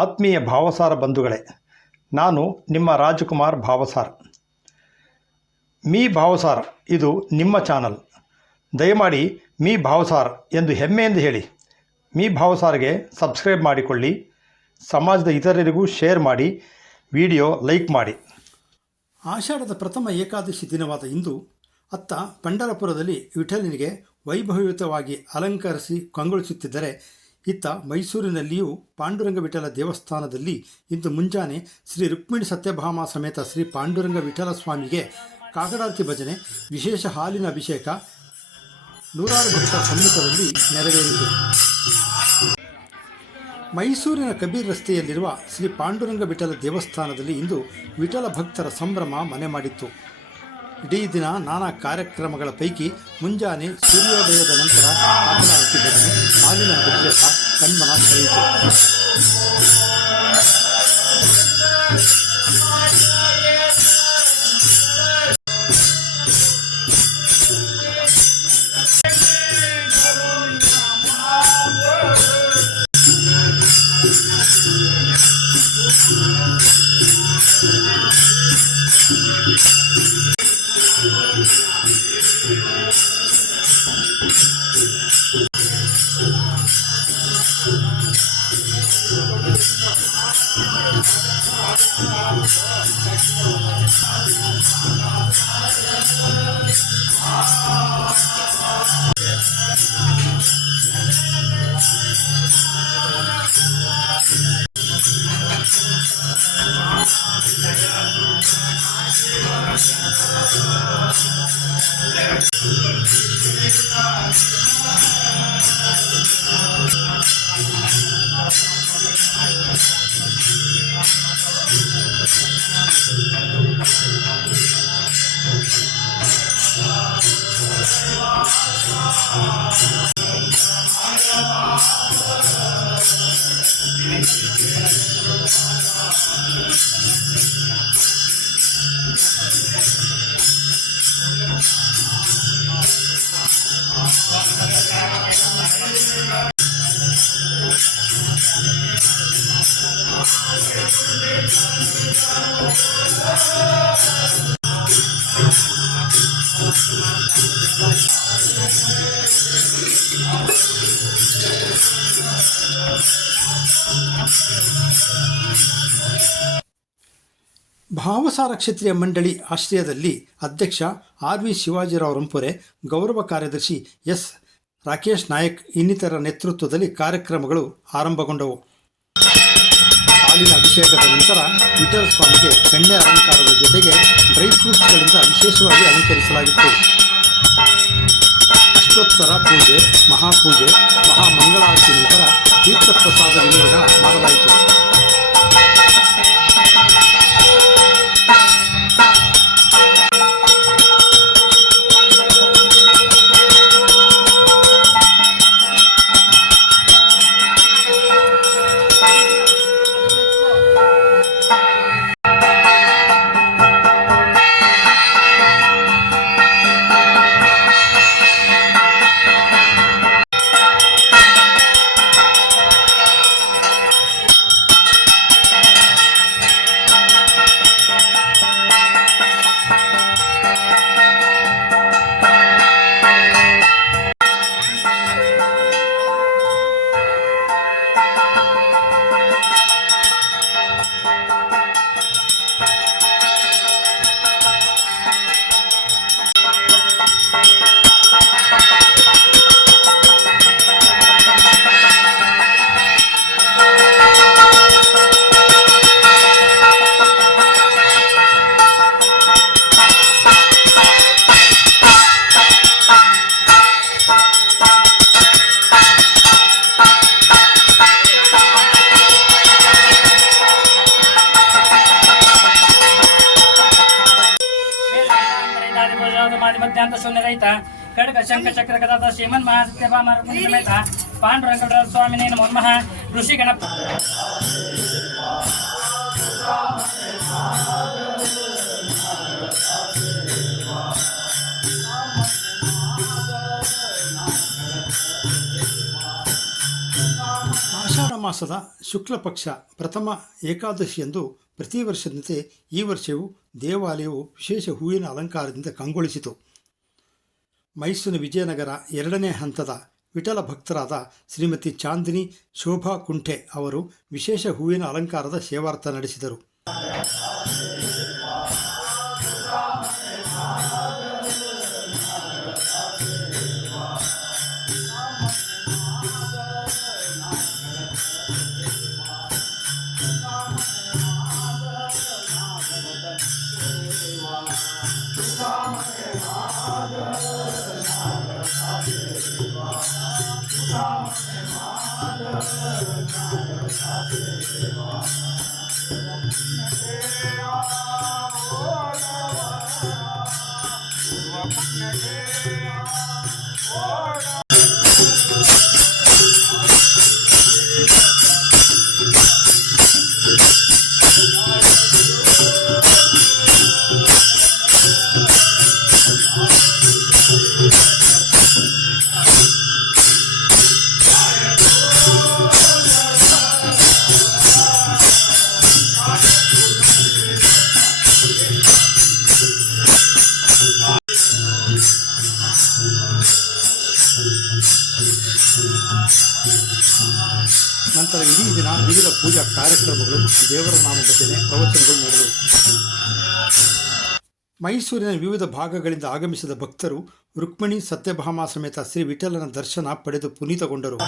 ಆತ್ಮೀಯ ಭಾವಸಾರ ಬಂಧುಗಳೇ, ನಾನು ನಿಮ್ಮ ರಾಜಕುಮಾರ್ ಭಾವಸಾರ್. ಮೀ ಭಾವಸಾರ್ ಇದು ನಿಮ್ಮ ಚಾನಲ್. ದಯಮಾಡಿ ಮೀ ಭಾವಸಾರ್ ಎಂದು ಹೆಮ್ಮೆಯಿಂದ ಹೇಳಿ. ಮೀ ಭಾವಸಾರ್ಗೆ ಸಬ್ಸ್ಕ್ರೈಬ್ ಮಾಡಿಕೊಳ್ಳಿ, ಸಮಾಜದ ಇತರರಿಗೂ ಶೇರ್ ಮಾಡಿ, ವಿಡಿಯೋ ಲೈಕ್ ಮಾಡಿ. ಆಷಾಢದ ಪ್ರಥಮ ಏಕಾದಶಿ ದಿನವಾದ ಇಂದು ಅತ್ತ ಪಂಢರಪುರದಲ್ಲಿ ವಿಠಲನಿಗೆ ವೈಭವಯುತವಾಗಿ ಅಲಂಕರಿಸಿ ಕಂಗೊಳಿಸುತ್ತಿದ್ದರೆ, ಇತ್ತ ಮೈಸೂರಿನಲ್ಲಿಯೂ ಪಾಂಡುರಂಗ ವಿಠಲ ದೇವಸ್ಥಾನದಲ್ಲಿ ಇಂದು ಮುಂಜಾನೆ ಶ್ರೀ ರುಕ್ಮಿಣಿ ಸತ್ಯಭಾಮ ಸಮೇತ ಶ್ರೀ ಪಾಂಡುರಂಗ ವಿಠಲ ಸ್ವಾಮಿಗೆ ಕಾಕಡಾರತಿ ಭಜನೆ, ವಿಶೇಷ ಹಾಲಿನ ಅಭಿಷೇಕ ನೂರಾರು ಭಕ್ತರ ಸಮ್ಮುಖದಲ್ಲಿ ನೆರವೇರಿತು. ಮೈಸೂರಿನ ಕಬೀರ್ ರಸ್ತೆಯಲ್ಲಿರುವ ಶ್ರೀ ಪಾಂಡುರಂಗ ವಿಠಲ ದೇವಸ್ಥಾನದಲ್ಲಿ ಇಂದು ವಿಠಲ ಭಕ್ತರ ಸಂಭ್ರಮ ಮನೆ ಮಾಡಿತ್ತು. ಇಡೀ ದಿನ ನಾನಾ ಕಾರ್ಯಕ್ರಮಗಳ ಪೈಕಿ ಮುಂಜಾನೆ ಸೂರ್ಯೋದಯದ ನಂತರ ಕಾಕಡಾರತಿ ಭಜನೆ, ಹಾಲಿನ ಅಭಿಷೇಕ ಕಣ್ಮನ ಸೆಳೆಯಿತು. ಭಾವಸಾರ ಕ್ಷತ್ರಿಯ ಮಂಡಳಿ ಆಶ್ರಯದಲ್ಲಿ ಅಧ್ಯಕ್ಷ ಆರ್ ವಿ ಶಿವಾಜಿರಾವ್ ರಂಪುರೆ, ಗೌರವ ಕಾರ್ಯದರ್ಶಿ ಎಸ್ ರಾಕೇಶ್ ನಾಯಕ್ ಇನ್ನಿತರ ನೇತೃತ್ವದಲ್ಲಿ ಕಾರ್ಯಕ್ರಮಗಳು ಆರಂಭಗೊಂಡವು. ಹಾಲಿನ ಅಭಿಷೇಕದ ನಂತರ ವಿಠಲ ಸ್ವಾಮಿಗೆ ಬೆಣ್ಣೆ ಅಲಂಕಾರದ ಜೊತೆಗೆ ಡ್ರೈ ಫ್ರೂಟ್ಸ್ಗಳಿಂದ ವಿಶೇಷವಾಗಿ ಅಲಂಕರಿಸಲಾಗಿತ್ತು. ಅಷ್ಟೋತ್ತರ ಪೂಜೆ, ಮಹಾಪೂಜೆ, ಮಹಾಮಂಗಳಾರತಿ ನಂತರ ತೀರ್ಥಪ್ರಸಾದ ವಿನಿಯೋಗ ಮಾಡಲಾಯಿತು. ಶೂನ್ಯರಹಿತ ಖಡ್ಗ ಶಂಖ ಚಕ್ರ ಗದಾದ ಶ್ರೀಮನ್ ಮಹಾಸತ್ಯಭಾಮ ಸಮೇತ ಪಾಂಡುರಂಗ ಸ್ವಾಮಿನೇ ನಮೋ ನಮಃ. ಋಷಿ ಗಣಪ ಆಷಾಢ ಮಾಸದ ಶುಕ್ಲ ಪಕ್ಷ ಪ್ರಥಮ ಏಕಾದಶಿಯಂದು ಪ್ರತಿ ವರ್ಷದಂತೆ ಈ ವರ್ಷವೂ ದೇವಾಲಯವು ವಿಶೇಷ ಹೂವಿನ ಅಲಂಕಾರದಿಂದ ಕಂಗೊಳಿಸಿತು. ಮೈಸೂರಿನ ವಿಜಯನಗರ 2ನೇ ಹಂತದ ವಿಠಲ ಭಕ್ತರಾದ ಶ್ರೀಮತಿ ಚಾಂದಿನಿ ಶೋಭಾ ಕುಂಠೆ ಅವರು ವಿಶೇಷ ಹೂವಿನ ಅಲಂಕಾರದ ಸೇವಾರ್ಥ ನಡೆಸಿದರು. ನಂತರ ಇಡೀ ದಿನ ವಿವಿಧ ಪೂಜಾ ಕಾರ್ಯಕ್ರಮಗಳು, ದೇವರ ನಾಮ ಭಜನೆ, ಪ್ರವಚನಗಳು ನಡೆದವು. ಮೈಸೂರಿನ ವಿವಿಧ ಭಾಗಗಳಿಂದ ಆಗಮಿಸಿದ ಭಕ್ತರು ರುಕ್ಮಿಣಿ ಸತ್ಯಭಾಮ ಸಮೇತ ಶ್ರೀ ವಿಠಲನ ದರ್ಶನ ಪಡೆದು ಪುನೀತಗೊಂಡರು.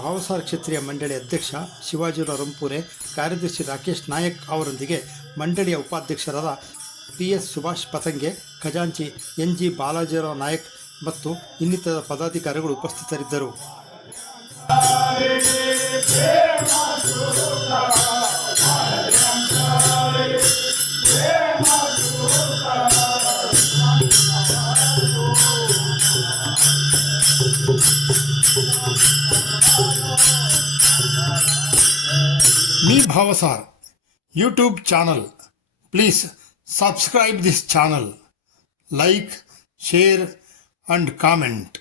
ಭಾವಸಾರ ಕ್ಷತ್ರಿಯ ಮಂಡಳಿ ಅಧ್ಯಕ್ಷ ಶಿವಾಜಿರಾವ್ ರಂಪೂರೆ, ಕಾರ್ಯದರ್ಶಿ ರಾಕೇಶ್ ನಾಯಕ್ ಅವರೊಂದಿಗೆ ಮಂಡಳಿಯ ಉಪಾಧ್ಯಕ್ಷರಾದ PS ಸುಭಾಷ್ ಪತಂಗೆ, ಖಜಾಂಚಿ NG ಬಾಲಾಜಿರಾವ್ ನಾಯಕ್ ಮತ್ತು ಇನ್ನಿತರ ಪದಾಧಿಕಾರಿಗಳು ಉಪಸ್ಥಿತರಿದ್ದರು. Me Bhavasar YouTube channel. Please subscribe this channel, like, share and comment.